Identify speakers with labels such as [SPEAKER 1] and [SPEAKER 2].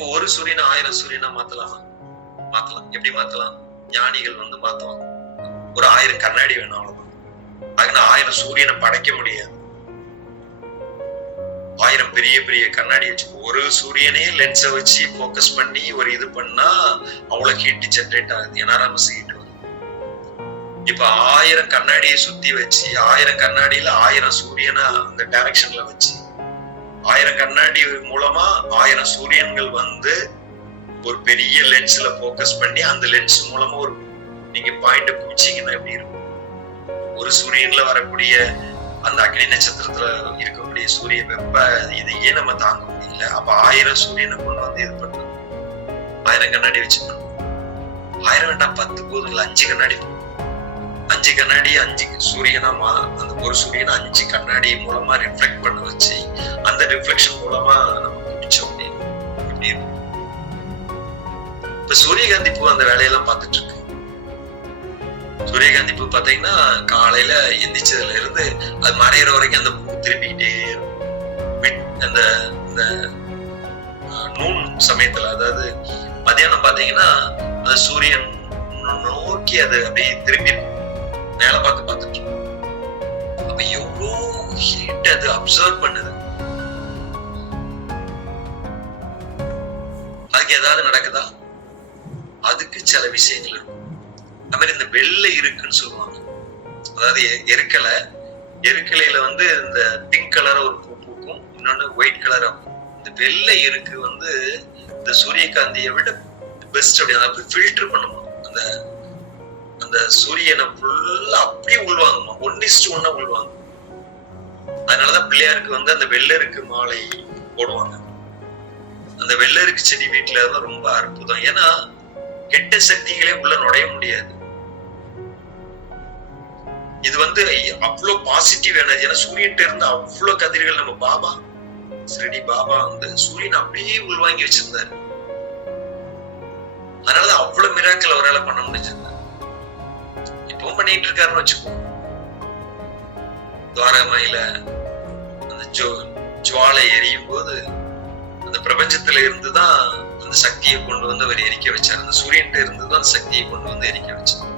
[SPEAKER 1] இப்போ ஒரு சூரியனை ஆயிரம் சூரியனா மாத்தலாமா? மாத்தலாம். எப்படி மாத்தலாம்? ஞானிகள் வந்து மாத்துவாங்க. ஒரு ஆயிரம் கண்ணாடி வேணும் அவ்வளவுதான். அதுக்கு ஆயிரம் சூரியனை படைக்க முடியாது. ஆயிரம் பெரிய பெரிய கண்ணாடி வச்சு ஒரு சூரியனே லென்ஸை வச்சு போக்கஸ் பண்ணி ஒரு இது பண்ணா அவ்வளவு ஹீட் ஜென்ரேட் ஆகுது. என்ஆர்எம்எஸ் ஹீட் வரும். இப்ப ஆயிரம் கண்ணாடியை சுத்தி வச்சு ஆயிரம் கண்ணாடியில ஆயிரம் சூரியனை அந்த டைரக்ஷன்ல வச்சு ஆயிரம் கண்ணாடி மூலமா ஆயிரம் சூரியன்கள் வந்து ஒரு பெரிய லென்ஸ்ல ஃபோக்கஸ் பண்ணி அந்த லென்ஸ் மூலமா ஒரு நீங்க பாயிண்ட் குமிச்சீங்கன்னா எப்படி இருக்கும்? ஒரு சூரியன்ல வரக்கூடிய அந்த அக்னி நட்சத்திரத்துல இருக்கக்கூடிய சூரிய வெப்ப இதையே நம்ம தாங்க முடியல. அப்ப ஆயிரம் சூரியனை கொண்டு வந்து இது பண்றது ஆயிரம் கண்ணாடி வச்சு பண்ணுவோம் ஆயிரம் வேண்டாம் பத்து போதும் அஞ்சு கண்ணாடி போதும். அஞ்சு கண்ணாடி அஞ்சு சூரியனா மா அந்த ஒரு சூரியனை அஞ்சு கண்ணாடி மூலமா ரிஃப்ளெக்ட் பண்ண வச்சு அந்த ரிஃப்ளெக்ஷன் மூலமா நம்ம குடிச்ச முடியும் இப்ப சூரியகாந்தி பூ அந்த வேலையெல்லாம் பார்த்துட்டு இருக்கு. சூரியகாந்தி பூ பாத்தீங்கன்னா காலையில எந்திரிச்சதுல இருந்து அது மறையிற வரைக்கும் அந்த பூ திரும்பிக்கிட்டே அந்த இந்த நூன் சமயத்துல அதாவது மத்தியானம் பாத்தீங்கன்னா அந்த சூரியன் நோக்கி அது அப்படியே திரும்பி இருக்கும். அப்சர்வ் பண்ணுது. அதுக்கு ஏதாவது நடக்குதா? அதுக்கு சில விஷயங்கள் இருக்கும். அது மாதிரி இந்த வெள்ளை இருக்குன்னு சொல்லுவாங்க. அதாவது எருக்கலை. எருக்கலையில வந்து இந்த பிங்க் கலர் ஒரு பூ பூக்கும். இன்னொன்னு ஒயிட் கலர் இந்த வெள்ளை எருக்கு வந்து இந்த சூரியகாந்தியை விட பெஸ்ட் அப்படி அதாவது ஃபில்டர் பண்ணுமா? அந்த அந்த சூரியனை ஃபுல்லா அப்படியே உள்வாங்குமா? ஒன் இஸ்ட் ஒன்னா உள்வாங்க அதனாலதான் பிள்ளையாருக்கு வந்து அந்த வெள்ளருக்கு மாலை போடுவாங்க. அந்த வெள்ளருக்கு செடி வீட்டுல தான் ரொம்ப அற்புதம். ஏன்னா கெட்ட சக்திகளே உள்ள நுழைய முடியாது. இது வந்து அவ்வளவு பாசிட்டிவ் எனர்ஜி ஏன்னா சூரியன்ட்ட இருந்து அவ்வளவு கதிர்கள் நம்ம பாபா ஸ்ரீடி பாபா வந்து சூரியன் அப்படியே உள்வாங்கி வச்சிருந்தாரு. அதனாலதான் அவ்வளவு மிராக்கள் அவரால பண்ண முடிஞ்சிருந்தாரு இப்பவும் பண்ணிட்டு இருக்காருன்னு வச்சுக்கோ துவாரகாமாயில ஜோ ஜுவாலை எரியும் போது அந்த பிரபஞ்சத்துல இருந்துதான் அந்த சக்தியை கொண்டு வந்து அவர் எரிக்க வச்சார். அந்த சூரியன்ட்ட இருந்து தான் சக்தியை கொண்டு வந்து எரிக்க வச்சார்.